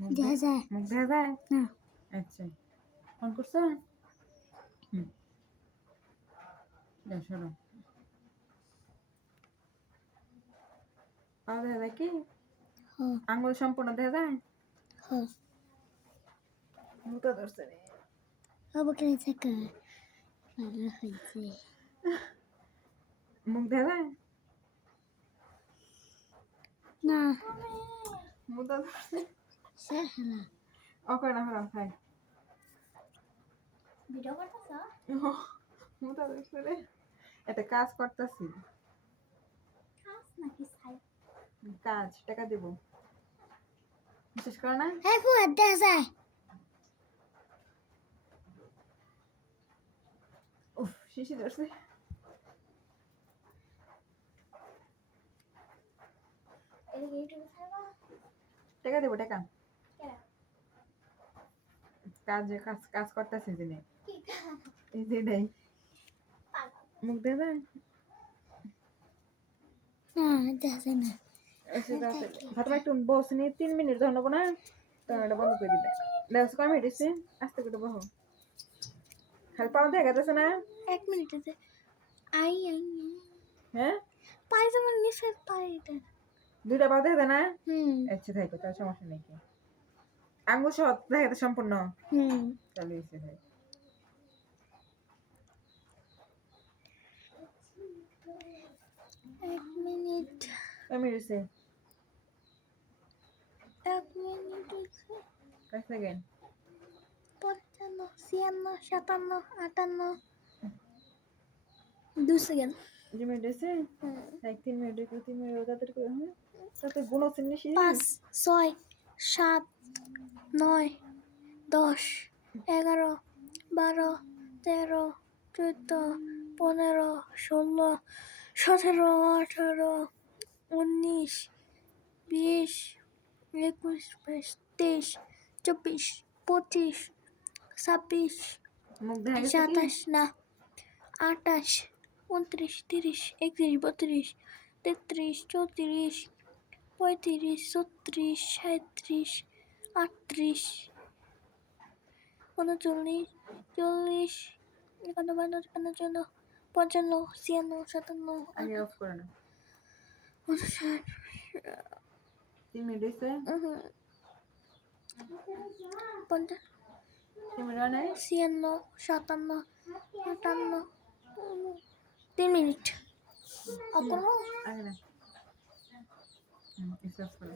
মুখ দেখা যায় না। আচ্ছা ফোন করছো? যাও শোনো, পা দেখা যায় কি? হ্যাঁ আঙুল সম্পূর্ণ দেখা যায়? হ্যাঁ মুখটা ধরছে রে। আমাকে থেকে ভালো হয়েছে। মুখ দেখা যায়? না মুখটা ধরছে। স্যার হ্যাঁ ওকে না হলাম খাই। ভিডিও করতেছ? মুখটা ধরছে রে। একটা কাজ করতেছি। কাজ নাকি সাই? কাজ টাকা দেব, বিশেষ করে না। হ্যাঁ ফুয়াদ দেখা যায়। উফ শিশি ধরছে। এদিকে ইউটিউবে ছাড়বা? টাকা দেবো টাকা। কেন? কাজ করতেছি যিনি কি কাজ? এই যে নাই পাগল। মুখ দেখা যায়? না দেখা যায় না। ফাতেমা একটু বসে নি 3 মিনিট ধরে নেবো না, তো এটা বন্ধ করে দিবে। দেখো কয় মিনিট হয়েছে, আস্তে করে বহো। খালি পাও দেখা যাচ্ছে না? 1 মিনিট আছে। আই আই হ্যাঁ পাই যেমন নিচে পাই এটা। দুইটা পাও দেখা যায় না? হুম আচ্ছা থাকো, তার সমস্যা নেই। কি আঙ্গুল সহ দেখা যায় সম্পূর্ণ? হুম তাহলে এসে ভাই 1 মিনিট। কয় মিনিট হয়েছে? 1 মিনিট হচ্ছে। কয় সেকেন্ড? 55 56 57 58 2 সেকেন্ড। 2 মিনিট হয়েছে? হুম 3 মিনিট হয়েছে, 3 মিনিট তাড়াতাড়ি করে। হ্যাঁ তাতে গুণ চিনি 5 6 7 9 10 11 12 13 14 15 16 17 18 19 20 21 22 23 24 25 26 মুখ দেখা গেছে কি? 27 না 28 29 30 31 32 33 34 35 36 37 38 39 40 51 52 55 56 57 আগে অফ করে না। 59 3 মিনিট হয়েছে? 50 3 মিনিট হয় নাই? 56 57 58 3 মিনিট আগে না। স্টপ করো।